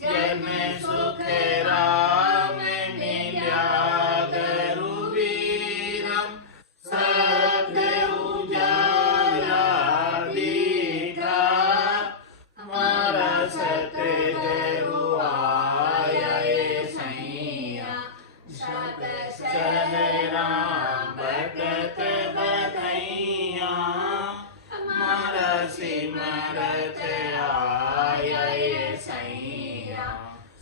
जन सुख राम मिल्या रघुवीरम, सत्य उजाला दीखा, हमारा सत्य गुरु आया सैया, सब चल राम भगत बधैया, हमारा सिमरत आया सैया,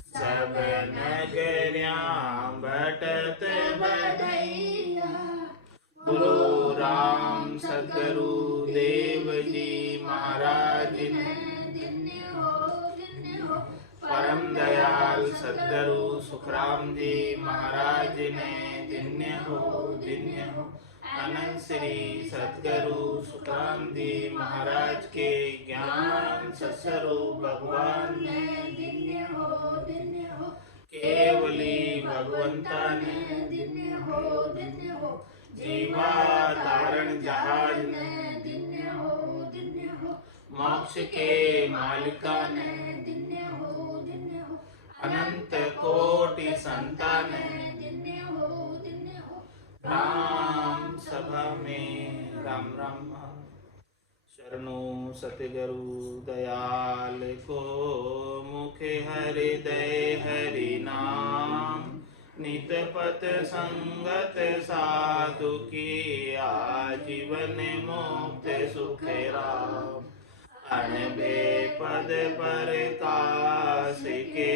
सब नगरियां बटत बधैया। गुरु राम सतगुरु देव जी महाराज ने, परम दयाल सतगुरु सुखराम जी महाराज ने, धन्य हो धन्य हो। अनंत श्री सतगुरु सुखराम जी महाराज के ज्ञान सत्स्वरूप भगवान ने, धन्य हो धन्य हो। केवली भगवंता ने, धन्य हो धन्य हो। जीवा धारण जहाज ने, धन्य हो धन्य हो। मोक्ष के मालिका ने, धन्य हो धन्य हो। अनंत कोटि संतान ने, धन्य हो धन्य हो। राम सभा में राम राम। शरणो सतगुरु दयाल को, मुखे हृदय हरि नाम, नित पथ संगत साधु की, आजीवन मुक्त सुख राम। अनबे पद पर काश के,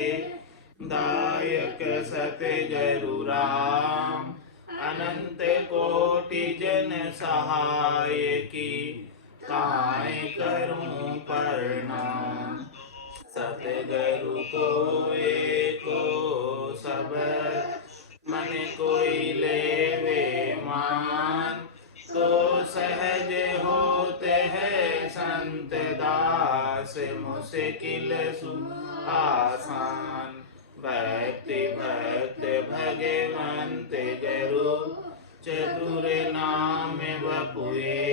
दायक सतगुरु राम। अनंत कोटि जन सहाय की, काय करूं प्रणाम। सतगुरु को एको सब, मन कोई लेवे मान, तो सहज होते हैं संत दास, मुश्किल आसान। भक्ति भक्त भगवंत गुरु, चतुर नाम बपुए,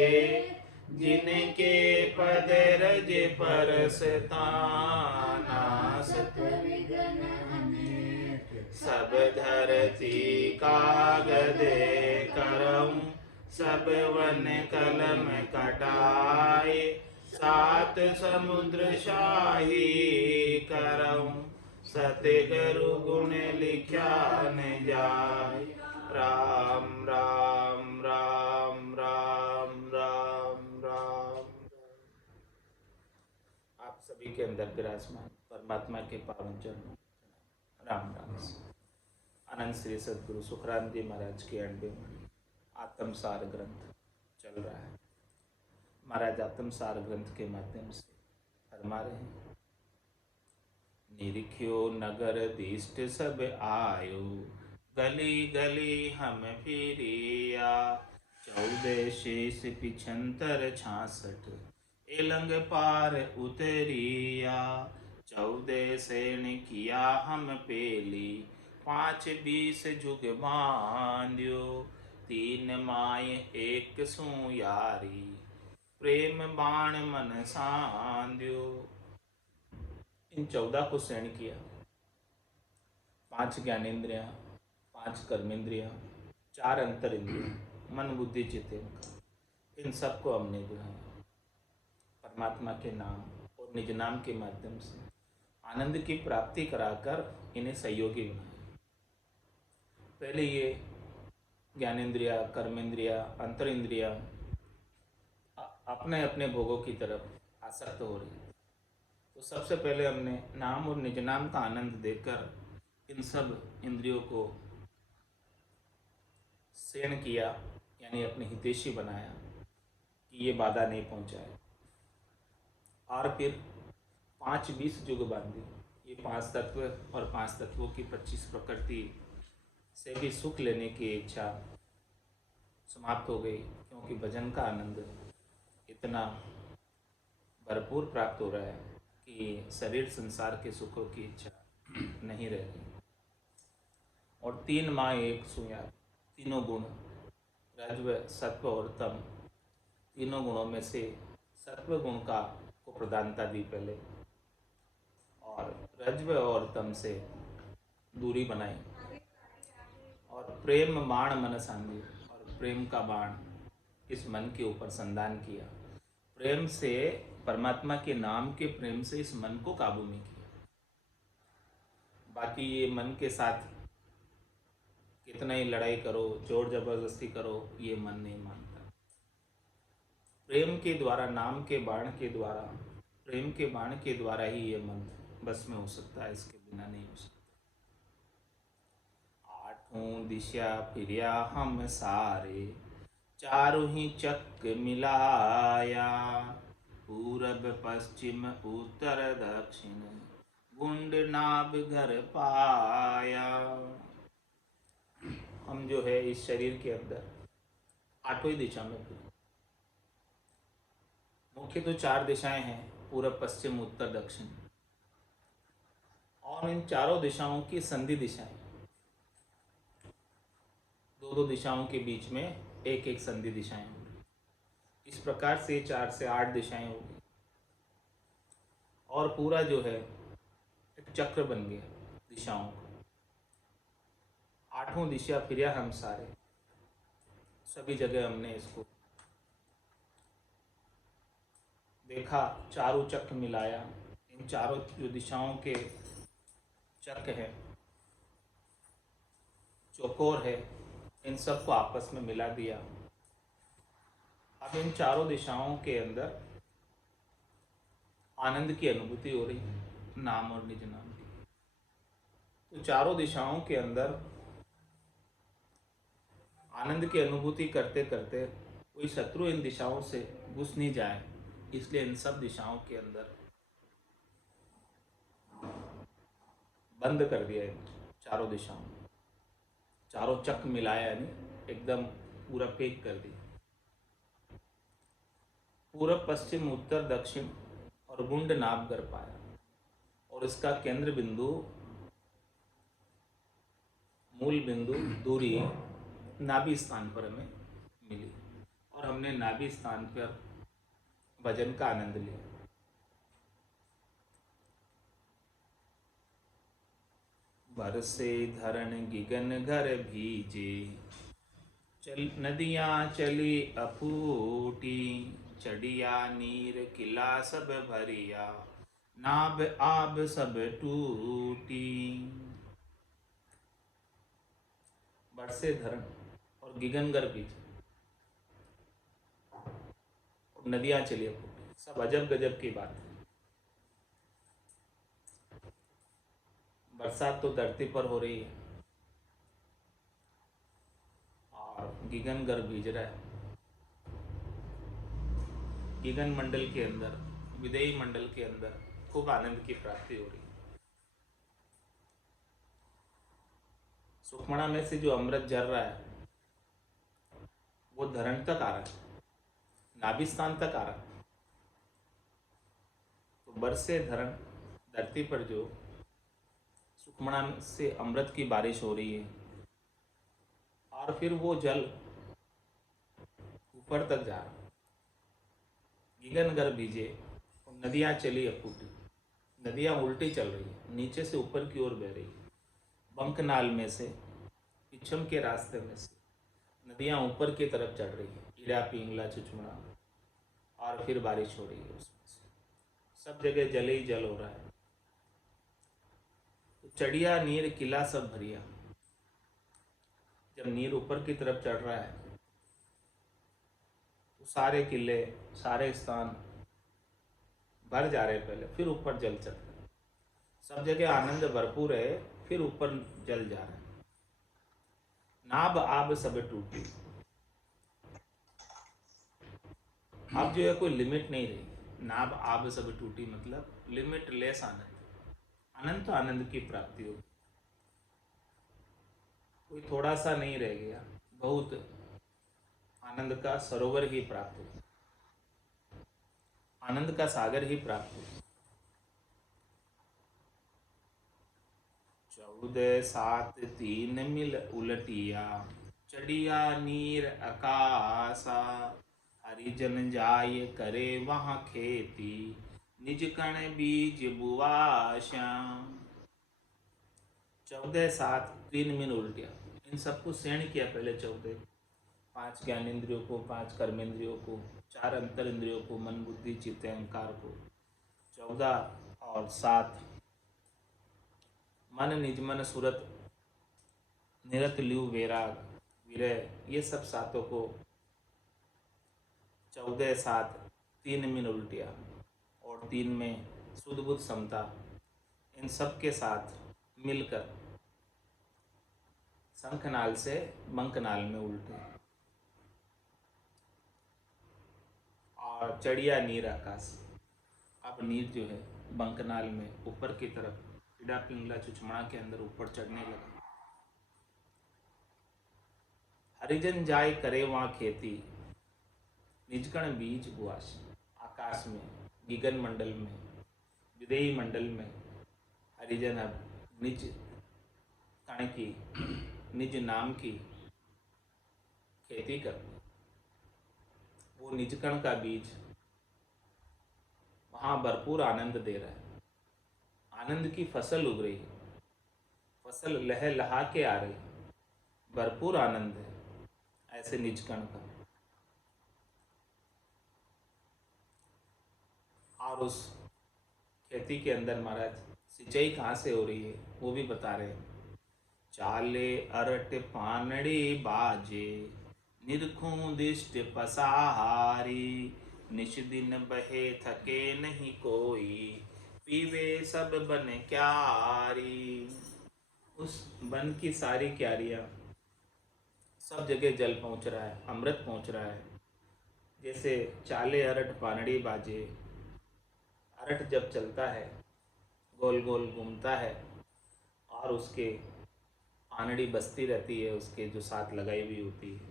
जिनके पद रज परसताना, सत विघ्न अनेक। सब धरती कागज करम, सब वन कलम कटाए, सात समुद्र शाही करम, सतगुरु गुण लिख्या न जाय। राम राम राम राम राम राम। आप सभी के अंदर विराजमान परमात्मा के पावन चरणों राम राम। अनंत श्री सदगुरु सुखराम जी महाराज के 98 आत्मसार ग्रंथ चल रहा है। महाराज आत्मसार ग्रंथ के माध्यम से फरमा रहे हैं, निरीख्यो नगर दिष्ट सब आयो, गली गली हम फिरिया, 14 शेष 65 एलंग पार उतरिया, 14 सेन किया हम पेली, 5 20 जुग बांध्यो, 3 माय 1 सुयारी, प्रेम बाण मन सांध्यो। इन 14 को सैन किया, 5 ज्ञानेन्द्रियां, 5 कर्मेंद्रियां, 4 अंतर इंद्रियां, मन बुद्धि चित्त, इन सबको हमने जो है परमात्मा के नाम और निज नाम के माध्यम से आनंद की प्राप्ति कराकर इन्हें सहयोगी बनाया। पहले ये ज्ञानेन्द्रिया, कर्मेंद्रिया, अंतर इंद्रिया अपने अपने भोगों की तरफ आसक्त हो रही। तो सबसे पहले हमने नाम और निज नाम का आनंद देकर इन सब इंद्रियों को सेन किया, यानी अपने हितैषी बनाया कि ये बाधा नहीं पहुंचाए। और फिर 5 20 जुग बांधी। ये 5 तत्व और 5 तत्वों की 25 प्रकृति से भी सुख लेने की इच्छा समाप्त हो गई, क्योंकि भजन का आनंद इतना भरपूर प्राप्त हो रहा है कि शरीर संसार के सुखों की इच्छा नहीं रह गई। और 3 माँ 1 सुयार, तीनों गुण रज्व सत्व और तम, तीनों गुणों में से सत्व गुण को प्रधानता दी पहले, और रज्व और तम से दूरी बनाई और प्रेम बाण मन सांधी, और प्रेम का बाण इस मन के ऊपर संधान किया। प्रेम से, परमात्मा के नाम के प्रेम से इस मन को काबू में किया। बाकी ये मन के साथ कितना ही लड़ाई करो, जोर जबरदस्ती करो, ये मन नहीं मानता। प्रेम के द्वारा, नाम के बाण के द्वारा, प्रेम के बाण के द्वारा ही ये मन बस में हो सकता है, इसके बिना नहीं हो सकता। आठों दिशा फिरिया हम सारे, चारों ही चक मिलाया, पूरब पश्चिम उत्तर दक्षिण, गुंड नाभ घर पाया। हम जो है इस शरीर के अंदर आठों ही दिशा में फिरे। मुख्य तो 4 दिशाएं हैं, पूरब पश्चिम उत्तर दक्षिण, और इन चारों दिशाओं की संधि दिशाएं, 2-2 दिशाओं के बीच में एक एक संधि दिशाएं होंगी। इस प्रकार से 4 से 8 दिशाएं होगी और पूरा जो है एक चक्र बन गया दिशाओं का। आठों दिशा फिरिया हम सारे, सभी जगह हमने इसको देखा, चारों चक्र मिलाया। इन चारों जो दिशाओं के चक्र है, चौकोर है, इन सब को आपस में मिला दिया। अब इन चारों दिशाओं के अंदर आनंद की अनुभूति हो रही है, नाम और निज नाम की। तो चारों दिशाओं के अंदर आनंद की अनुभूति करते करते कोई शत्रु इन दिशाओं से घुस नहीं जाए, इसलिए इन सब दिशाओं के अंदर बंद कर दिया है। चारों दिशाओं, चारों चक्र मिलाया, यानी एकदम पूरा पैक कर दिया। पूरब पश्चिम उत्तर दक्षिण और गुंड नाभ कर पाया, और इसका केंद्र बिंदु, मूल बिंदु, दूरी नाभि स्थान पर हमें मिली, और हमने नाभि स्थान पर भजन का आनंद लिया। बरसे धरण गिगन घर भीजे, चल नदियाँ चली अफूटी, चढ़िया नीर किला सब भरिया, नाभ आब सब टूटी। बरसे धरण और गिगनगर बीच, नदियाँ चली अफूटी, सब अजब गजब की बात है। बरसात तो धरती पर हो रही है और गिगनगर भीज रहा है। गिगन मंडल के अंदर, विदेही मंडल के अंदर खूब आनंद की प्राप्ति हो रही है। सुखमणा में से जो अमृत झर रहा है वो धरण तक आ रहा है, नाभि स्थान तक आ रहा है। तो बरसे धरण, धरती पर जो सुखमणा से अमृत की बारिश हो रही है, और फिर वो जल ऊपर तक जा रहा है। गिगनगर भीजे, नदियाँ चली अफूटी, नदियाँ उल्टी चल रही है, नीचे से ऊपर की ओर बह रही है। बंकनाल में से, पिछम के रास्ते में से नदियाँ ऊपर की तरफ चढ़ रही है, इड़ा पिंगला चुचमड़ा, और फिर बारिश हो रही है उसमें से। सब जगह जल ही जल हो रहा है। तो चढ़िया नीर किला सब भरिया, जब नीर ऊपर की तरफ चढ़ रहा है तो सारे किले, सारे स्थान भर जा रहे हैं पहले, फिर ऊपर जल चढ़ रहा है। सब जगह आनंद भरपूर है, फिर ऊपर जल जा रहा है। नाभ आब सब टूटी, अब जो है कोई लिमिट नहीं रही। नाभ आब सब टूटी मतलब लिमिटलेस आनंद, अनंत आनंद की प्राप्ति होगी। कोई थोड़ा सा नहीं रह गया, बहुत आनंद का सरोवर ही प्राप्त हो, आनंद का सागर ही प्राप्त हो। 14 7 3 मिल उलटिया, चढ़िया नीर आकाशा, हरिजन जाय करे वहाँ खेती, निज कण बीज बुआ श्याम। 14 7 3 मीन उल्टिया, इन सबको सेण किया पहले। 14 5 ज्ञानेंद्रियों को, 5 कर्मेंद्रियों को, 4 अंतर इंद्रियों को, मन बुद्धि चित्त अहंकार को। 14 और 7 मन निज मन सुरत निरत लियु वैराग विरह, ये सब सातों को 14 7 3 मीन उल्टिया और 3 में शुद्ध बुद्ध समता, इन सब के साथ मिलकर शंखनाल से मंकनाल में उल्टे। और चढ़िया नीर आकाश, अब नीर जो है बंकनाल में ऊपर की तरफ पिड़ा पिंगला चुचमड़ा के अंदर ऊपर चढ़ने लगा। हरिजन जाय करे वहाँ खेती, निजकण बीज बुआस। आकाश में, गगन मंडल में, विदेही मंडल में हरिजन अब निज कण की, निज नाम की खेती करते। वो निज कण का बीज वहाँ भरपूर आनंद दे रहा है। आनंद की फसल उग रही है, फसल लह लहा के आ रही, भरपूर आनंद है ऐसे निज कण का। और उस खेती के अंदर महाराज सिंचाई कहाँ से हो रही है वो भी बता रहे हैं। चाले अरट पानड़ी बाजे, निरखूं दिष्ट पसाहारी। निश दिन बहे थके नहीं कोई, पीवे सब बन क्यारी। उस बन की सारी क्यारियाँ, सब जगह जल पहुँच रहा है, अमृत पहुँच रहा है। जैसे चाले अरट पानड़ी बाजे, अरट जब चलता है गोल गोल घूमता है और उसके पानड़ी बजती रहती है, उसके जो साथ लगाई हुई होती है,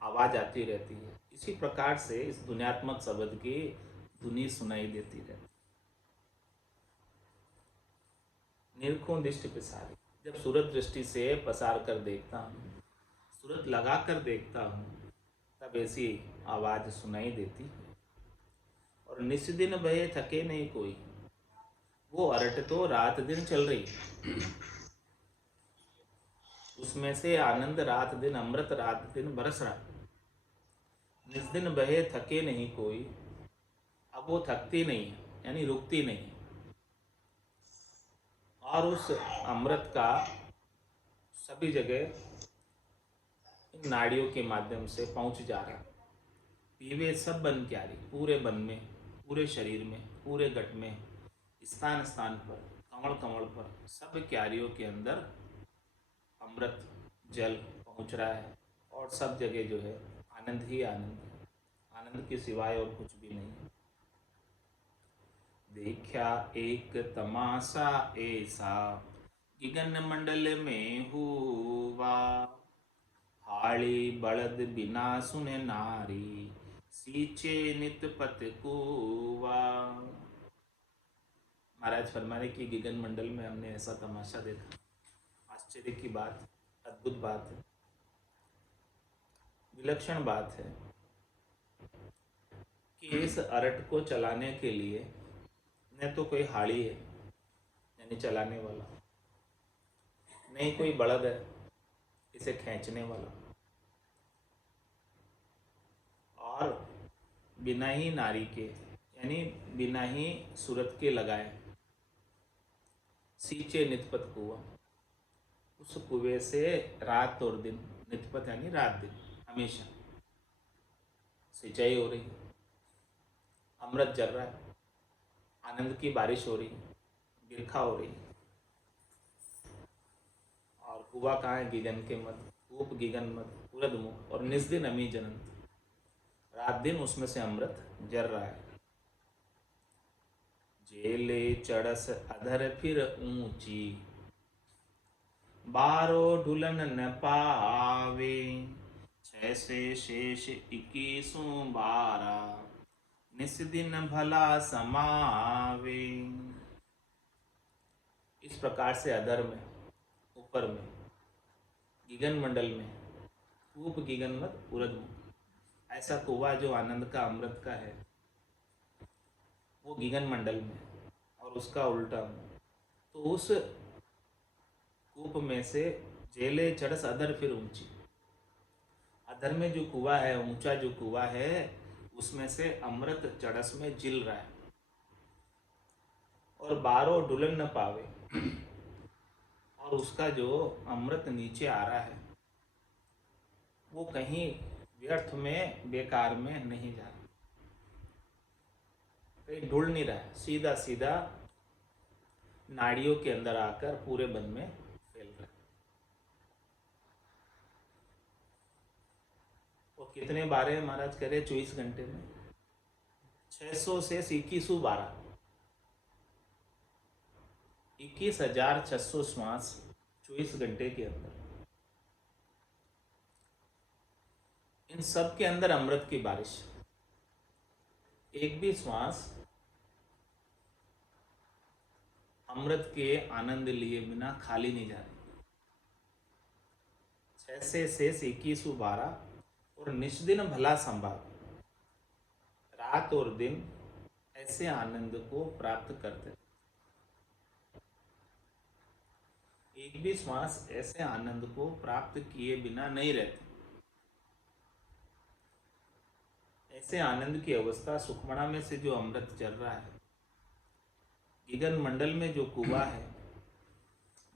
आवाज़ आती रहती है। इसी प्रकार से इस दुनियात्मक शब्द की धुनी सुनाई देती रहती। निरखूं दृष्टि पसारी, जब सूरत दृष्टि से पसार कर देखता हूँ, सूरत लगा कर देखता हूँ, तब ऐसी आवाज़ सुनाई देती है। और निस दिन बहे थके नहीं कोई, वो अरट तो रात दिन चल रही है, उसमें से आनंद रात दिन, अमृत रात दिन बरस रहा। निस दिन बहे थके नहीं कोई, अब वो थकती नहीं है, यानी रुकती नहीं है। और उस अमृत का सभी जगह नाड़ियों के माध्यम से पहुंच जा रहा है। पीवे सब बन क्यारी, पूरे बन में, पूरे शरीर में, पूरे गट में, स्थान स्थान पर, कमल कमल पर, सब क्यारियों के अंदर अमृत जल पहुंच रहा है। और सब जगह जो है आनंद ही आनंद है, आनंद के सिवाय और कुछ भी नहीं है। देखा एक तमाशा ऐसा, गगन मंडल में हुआ। हाड़ी बलद बिना सुने नारी, सींचे नित पत कुआ। महाराज फरमा रहे कि गगन मंडल में हमने ऐसा तमाशा देखा। आश्चर्य की बात, अद्भुत बात है, विलक्षण बात है कि इस अरट को चलाने के लिए न तो कोई हाड़ी है यानी चलाने वाला, नहीं कोई बलद है इसे खींचने वाला, और बिना ही नारी के यानी बिना ही सूरत के लगाए सींचे नितपत कुआं। उस कुएं से रात और दिन, नितपत यानी रात दिन, हमेशा सिंचाई हो रही है, अमृत जल रहा है, आनंद की बारिश हो रही है, बिरखा हो रही है। और कुआ कहाँ है? गगन के मध्य, कूप गगन मध्य, उरद मुख और निस्दिन अमी जनंत, रात दिन उसमें से अमृत जर रहा है। जेले चढ़स अधर फिर ऊंची, बारो ढुलन न पावे। 6 से शेष 21 बारा, निस दिन भला समावे। इस प्रकार से अधर में, ऊपर में, गगन मंडल में, कूप गगन मत उरद मुख, ऐसा कुआ जो आनंद का, अमृत का है, वो गिगन मंडल में और उसका उल्टा मुंह। तो उस कूप में से जेले चढ़स अधर फिर ऊंची। अधर में जो कुआं है, ऊंचा जो कुआं है, उसमें से अमृत चढ़स में जिल रहा है और बारो डुलन न पावे। और उसका जो अमृत नीचे आ रहा है वो कहीं व्यर्थ में, बेकार में नहीं जा रहा, कहीं ढुल नहीं रहा है, सीधा सीधा नाड़ियों के अंदर आकर पूरे बन में फैल रहा है। और कितने बार है महाराज कह रहे 24 घंटे में? 600 से 2112, 21,600 श्वास 24 घंटे के अंदर। इन सब के अंदर अमृत की बारिश। एक भी श्वास अमृत के आनंद लिए बिना खाली नहीं जा रही। 6 से शेष 2112 और निष्दिन भला संभाव, रात और दिन ऐसे आनंद को प्राप्त करते। एक भी श्वास ऐसे आनंद को प्राप्त किए बिना नहीं रहती। ऐसे आनंद की अवस्था सुखमणा में से जो अमृत चल रहा है, गिगन मंडल में जो कुआं है,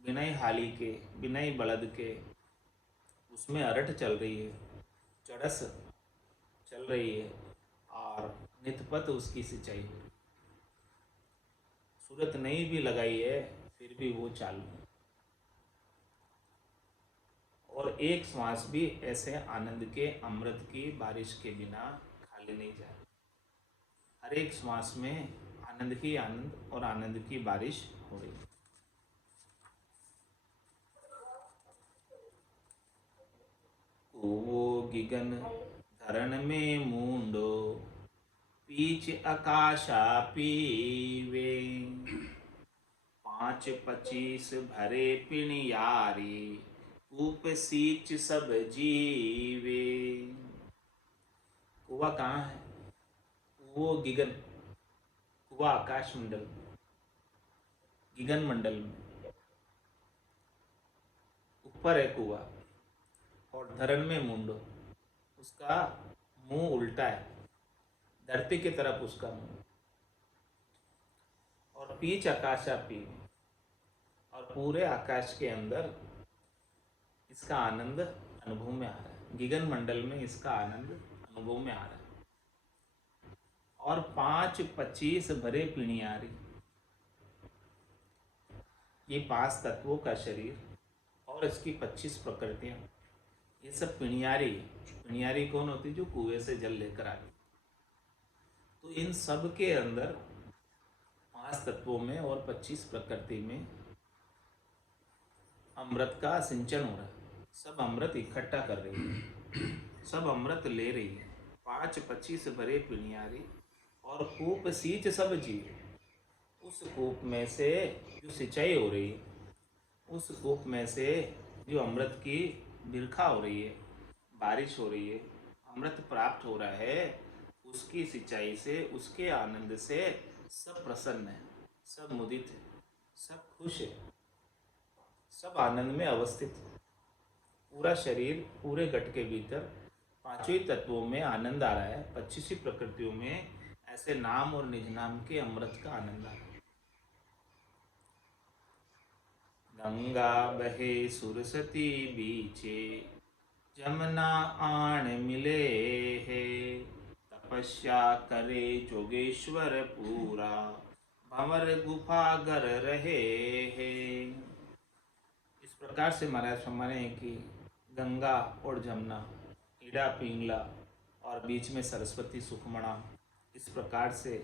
बिना ही हाली के, बिना ही बलद के, उसमें अरठ चल रही है, चढ़स चल रही है और नितपत उसकी सिंचाई हो। सूरत नहीं भी लगाई है फिर भी वो चालू है। और एक श्वास भी ऐसे आनंद के, अमृत की बारिश के बिना खाली नहीं जा रही। हर एक श्वास में आनंद ही आनंद और आनंद की बारिश हो रही है। वो गिगन धरण में मूंडो, पीछ आकाशा पीवे। 5-25 भरे पिणियारी, कूप सींच सब जीवे। कुआं कहाँ है? वो गिगन, कुआं आकाश मंडल, गिगन मंडल में ऊपर है कुआं और धरण में मुंडो, उसका मुंह उल्टा है, धरती की तरफ उसका मुंह। और पीछ आकाशा पी, और पूरे आकाश के अंदर इसका आनंद अनुभव में आ रहा है। गिगन मंडल में इसका आनंद अनुभव में आ रहा है। और 5-25 भरे पिणियारी, ये 5 तत्वों का शरीर और इसकी 25 प्रकृतियां, ये सब पिणियारी। पिणियारी कौन होती? जो कुएं से जल लेकर आती। तो इन सब के अंदर 5 तत्वों में और 25 प्रकृति में अमृत का सिंचन हो रहा है। सब अमृत इकट्ठा कर रही है, सब अमृत ले रही है। 5-25 भरे पिणियारी और कूप सींच सब जीव। उस कूप में से जो सिंचाई हो रही है, उस कूप में से जो अमृत की बिरखा हो रही है, बारिश हो रही है, अमृत प्राप्त हो रहा है, उसकी सिंचाई से, उसके आनंद से सब प्रसन्न है, सब मुदित है, सब खुश है, सब आनंद में अवस्थित है। पूरा शरीर, पूरे घट के भीतर 5 ही तत्वों में आनंद आ रहा है। 25 ही प्रकृतियों में ऐसे नाम और निज नाम के अमृत का आनंद आ रहा है। गंगा बहे सुरसती बीचे, जमुना आण मिले है। तपस्या करे जोगेश्वर पूरा, भंवर गुफा घर रहे है। इस प्रकार से महाराज फरमाने हैं कि गंगा और जमुना, ईड़ा पिंगला और बीच में सरस्वती सुखमणा इस प्रकार से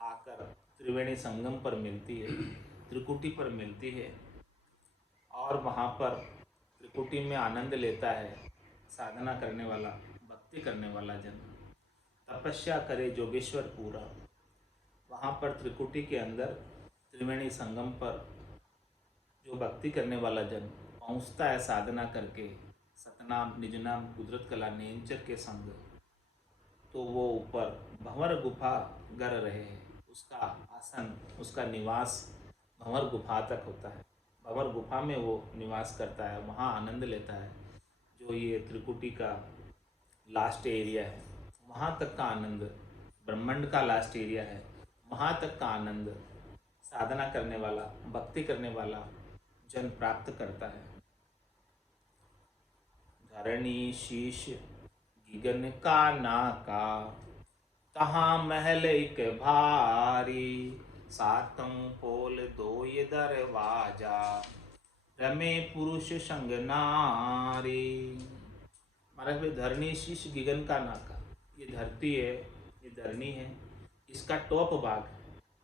आकर त्रिवेणी संगम पर मिलती है, त्रिकुटी पर मिलती है। और वहाँ पर त्रिकुटी में आनंद लेता है साधना करने वाला, भक्ति करने वाला जन। तपस्या करे जोगेश्वर पूरा, वहाँ पर त्रिकुटी के अंदर त्रिवेणी संगम पर जो भक्ति करने वाला जन पहुँचता है साधना करके, सतनाम निजनाम कुदरत कला नेंचर के संग, तो वो ऊपर भंवर गुफा गर रहे हैं, उसका आसन, उसका निवास भंवर गुफा तक होता है। भंवर गुफा में वो निवास करता है, वहाँ आनंद लेता है। जो ये त्रिकुटी का लास्ट एरिया है, वहाँ तक का आनंद, ब्रह्मांड का लास्ट एरिया है, वहाँ तक का आनंद साधना करने वाला, भक्ति करने वाला जन प्राप्त करता है। धरणी शीश गिगन का नाका, तहाँ महल एक भारी, सातों पोल दो ये दरवाजा, रमे पुरुष संग नारी। महाराज भाई, धरणी शीश गिगन का नाका, ये धरती है, ये धरणी है, इसका टॉप भाग है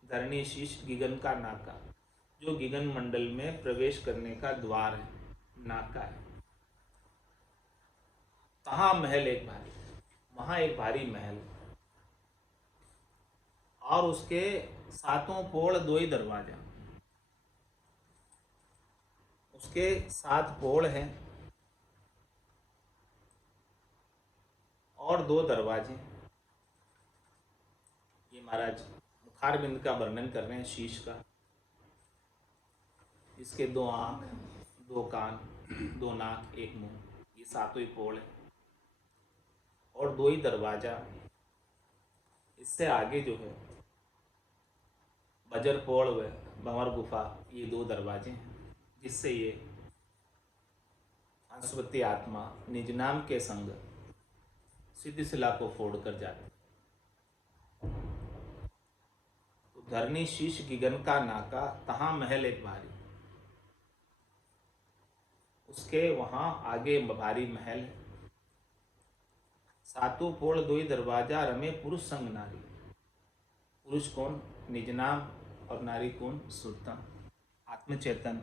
धरणी शीश गिगन का नाका, जो गिगन मंडल में प्रवेश करने का द्वार है, नाका है। तहाँ महल एक भारी, वहाँ एक भारी महल, और उसके सातों पोल दो ही दरवाजा, उसके 7 पोल हैं और 2 दरवाजे। ये महाराज मुखारबिंद का वर्णन कर रहे हैं, शीश का। इसके 2 आँख, 2 कान, 2 नाक, 1 मुंह, ये 7 ही पोल है और 2 ही दरवाजा। इससे आगे जो है बजर पोल व भंवर गुफा, ये 2 दरवाजे हैं, जिससे ये हंसवती आत्मा निज नाम के संग सिद्धि शिला को फोड़ कर जाती। तो धरणी शीश गिगन का नाका, तहाँ महल एक भारी, उसके वहाँ आगे भारी महल है। 7 पोल 2 ही दरवाजा, रमे पुरुष संग नारी। पुरुष कौन? निज नाम, और नारी कौन? सुरता, आत्मचेतन।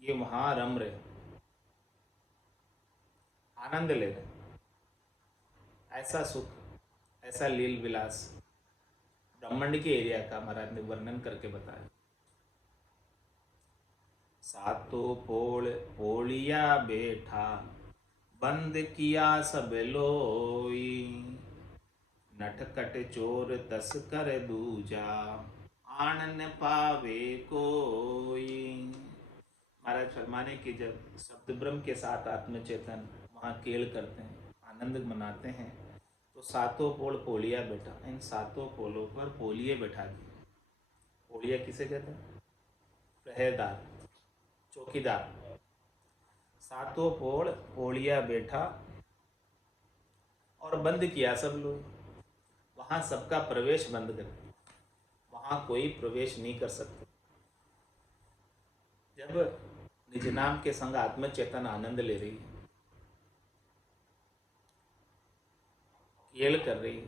ये वहाँ रम रहे, आनंद ले रहे, ऐसा सुख, ऐसा लील विलास ब्रह्मांड के एरिया का महाराज ने वर्णन करके बताया। 7 पोल पोलिया बैठा, बंद किया सब लोई, नटखट चोर तस्कर दूजा, आन न पावे कोई। महाराज फरमाने की जब शब्द ब्रह्म के साथ आत्मचेतन वहाँ केल करते हैं, आनंद मनाते हैं, तो 7 पोल पोलिया बैठा, इन 7 पोलों पर पोलिये बैठा दिए। पोलिया किसे कहते हैं? पहरेदार, चौकीदार। 7 पोल पोलिया बैठा और बंद किया सब लोग, वहाँ सबका प्रवेश बंद कर दिया, वहाँ कोई प्रवेश नहीं कर सकता। जब निज नाम के संग आत्मचेतन आनंद ले रही है, केल कर रही है,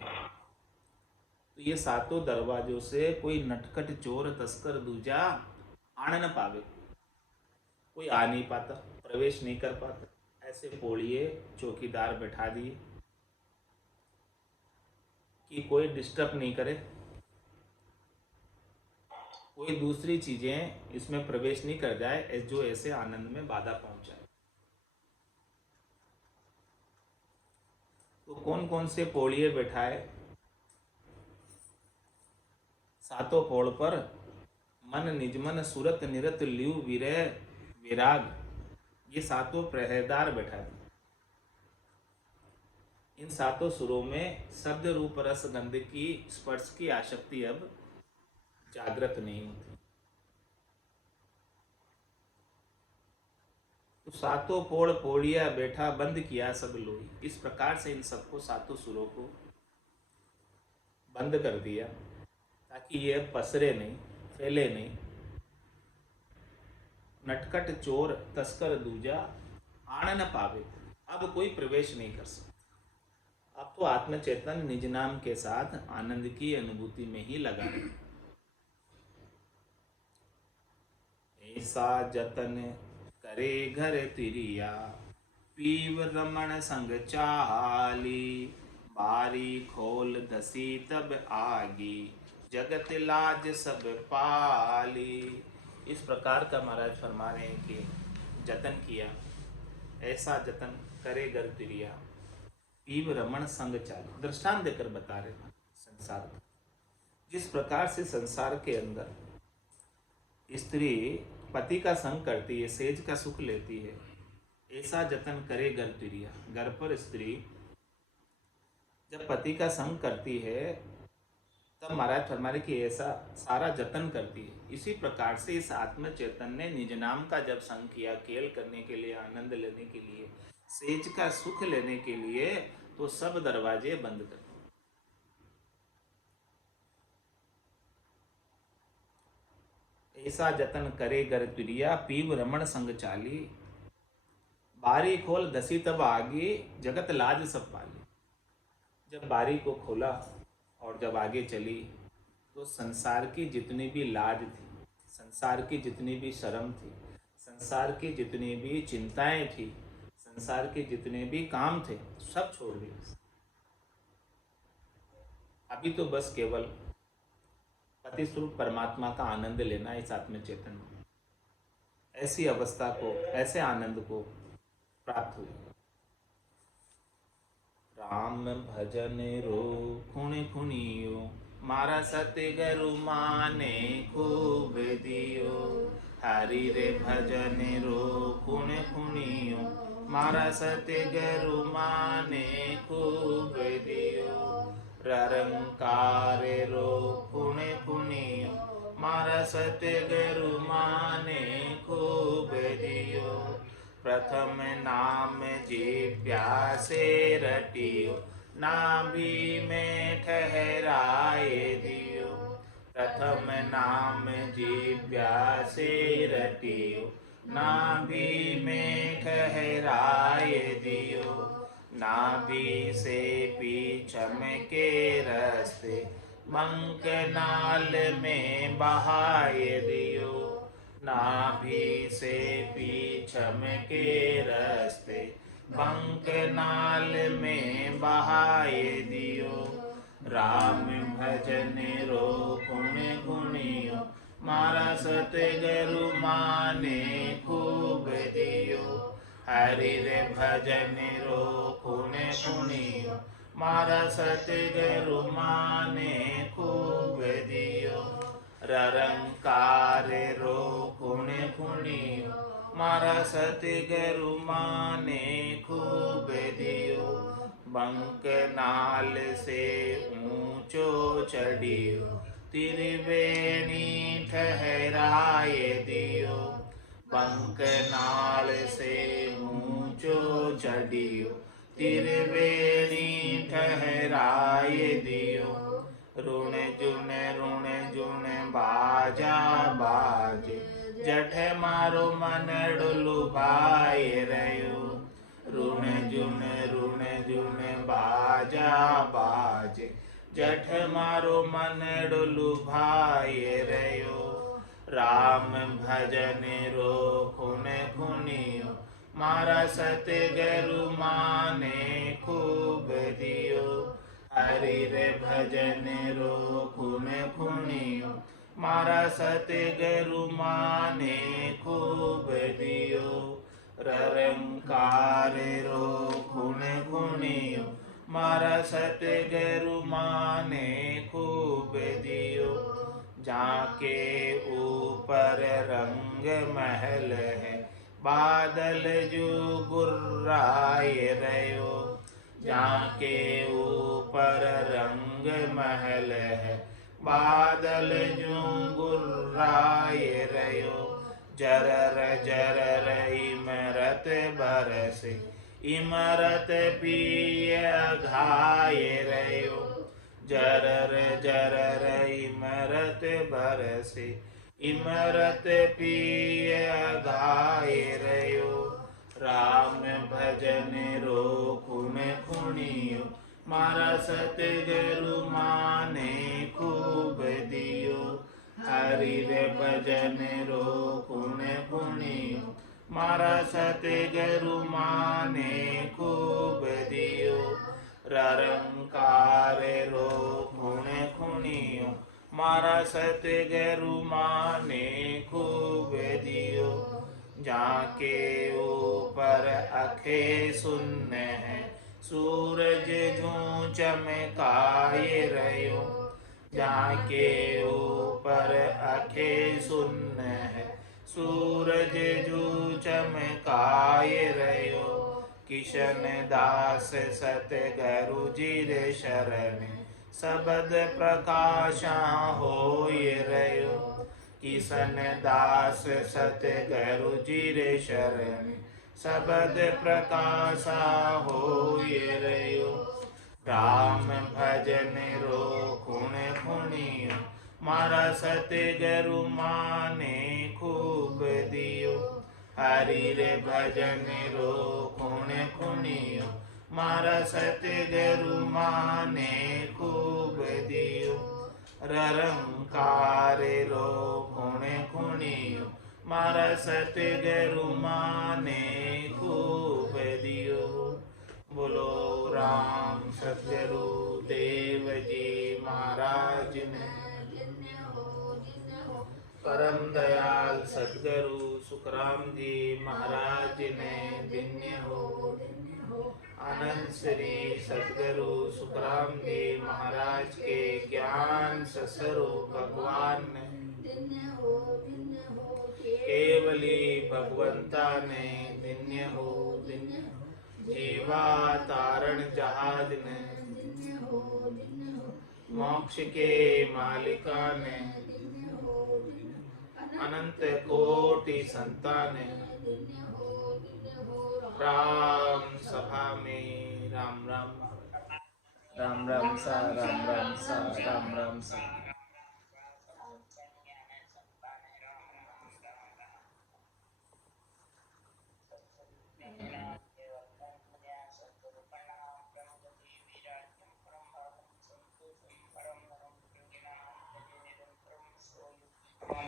तो ये 7 दरवाजों से कोई नटखट चोर तस्कर दूजा आन न पावे, कोई आ नहीं पाता, प्रवेश नहीं कर पाता। ऐसे पोलिए चौकीदार बैठा दिए कि कोई डिस्टर्ब नहीं करे, कोई दूसरी चीजें इसमें प्रवेश नहीं कर जाए जो ऐसे आनंद में बाधा पहुंचाए। तो कौन कौन से पोलिए बैठाए? 7 पोल पर मन निजमन सुरत निरत लियु विरह विराग, ये 7 पहरेदार बैठा दिए। इन 7 सुरों में शब्द रूप रस गंध की स्पर्श की आसक्ति अब जागृत नहीं होती। तो 7 पोल पोड़िया बैठा, बंद किया सब लोई। इस प्रकार से इन सबको 7 सुरों को बंद कर दिया ताकि ये पसरे नहीं, फैले नहीं। नटखट चोर तस्कर दूजा आन न पावे, अब कोई प्रवेश नहीं कर सकता। अब तो आत्मचेतन निज नाम के साथ आनंद की अनुभूति में ही लगा है। ऐसा जतन करे घर तिरिया, पीव रमण संग चाली, बारी खोल धसी तब आगी, जगत लाज सब पाली। इस प्रकार का महाराज फरमा रहे हैं कि जतन किया, ऐसा जतन करे घर तिरिया, पीव रमण संग चाली। दृष्टांत देकर बता रहे हैं संसार का जिस प्रकार से संसार के अंदर स्त्री पति का संग करती है, सेज का सुख लेती है, ऐसा जतन करे घर प्रिया। घर पर स्त्री जब पति का संग करती है तब महाराज फरमाने की ऐसा सारा जतन करती है। इसी प्रकार से इस आत्म चेतन ने निज नाम का जब संग किया, खेल करने के लिए, आनंद लेने के लिए, सेज का सुख लेने के लिए, तो सब दरवाजे बंद कर दिए। ऐसा जतन करे घर तुरिया, पीव रमण संग चाली, बारी खोल दसी तब आगे, जगत लाज सब पाली। जब बारी को खोला और जब आगे चली तो संसार की जितनी भी लाज थी, संसार की जितनी भी शर्म थी, संसार की जितनी भी चिंताएं थी, संसार के जितने भी काम थे, सब छोड़ दिए। अभी तो बस केवल पति स्वरूप परमात्मा का आनंद लेना इस आत्म चेतन में। ऐसी अवस्था को, ऐसे आनंद को प्राप्त हुई। राम भजन रो खुण खुनियो, मारा सत्य गरु माने खूब दियो। हरि रे भजन रो खुण खुनियो, मारा सत्य गरु माने खूब दियो। ररंकार रो खुण खुनियो, मारा सत्य गरु माने खूब दियो। प्रथम नाम जिव्या से रटियो, नाभि में ठहराए दियो। प्रथम नाम जिव्या से रटियो, नाभि में ठहराए दियो। नाभि से पीछम के रस्ते, मंक नाल में बहाए दियो। नाभि से पीछम के रस्ते, बंक नाल में बहाए दियो। राम भजन रो गुण गुणियो, मारा सत गरु माने खूब दियो। हरि रे भजन रो गुण गुणियो, मारा सत गरु माने खूब दियो। ररंकार रो गुण गुणियो, मारा सत गरु माने खूब दियो। बंक नाल से ऊंचो चढ़ियो, त्रिवेणी ठहराए दियो। बंक नाल से ऊंचो चढ़ियो, त्रिवेणी ठहराए दियो। रुण जुन बाजा बाजे, जठ मारो मन डुलुभाए रयो। रुण जुन बाजा बाजे, जठ मारो मन डुलुभाए रयो। राम भजन रो खुन खुनियो, मारा सत गरु माने खूब दियो। हरि रे भजन रो खुन खुनियो, मारा सत गरु माने खूब दियो। ररंकार रो खुन खुनियो, मारा सत गरु माने खूब दियो। जाके ऊपर रंग महल है, बादल जो गुर्राए रयो। जाके ऊपर रंग महल है, बादल जो गुर्राए रयो। जरर इमरत बरसे, इमरत पिय घाये रयो। जरर इमरत बरसे, इमरत पिय घाये रयो। राम भजन रो खुन खुनियो, मारा सत गरु माने खूब दियो। हरि रे भजन रो खुन खुनियो, मारा सत गरु माने खूब दियो। ररंकार रो खुन खुनियो, मारा सत गरु माने खूब दियो। जाके ऊपर अखे सुन्न है, सूरज जू चमकाए रयो। जाके ऊपर आखे सुन्न है, सूरज जू चमकाय रयो, किशन दास सतगुरु जी रे शरण, सबद प्रकाशा होय रयो, किशन दास सतगुरु जी रे शरण, सबद प्रकाशा होय रयो, राम भजन रो खुण खुनियो, मारा सतगुरु माने खूब दियो, हरि रे भजन रो खुण खुनियो, मारा सतगुरु माने खूब दियो, ररंकार रो खुण खुनियो, मारा सतगुरु माने खूब दियो। बोलो राम सतगुरु देव जी महाराज ने, परम दयाल सतगुरु सुखराम जी महाराज ने धन्य हो। आनंद श्री सतगुरु सुखराम जी महाराज के ज्ञान स्वरूप भगवान ने, केवली भगवंता ने धन्य हो, जीवा तारण जहाज ने, मोक्ष के मालिका ने, अनंत कोटि संताने, राम सभा में राम राम, राम राम सा, राम राम सा, राम राम सा।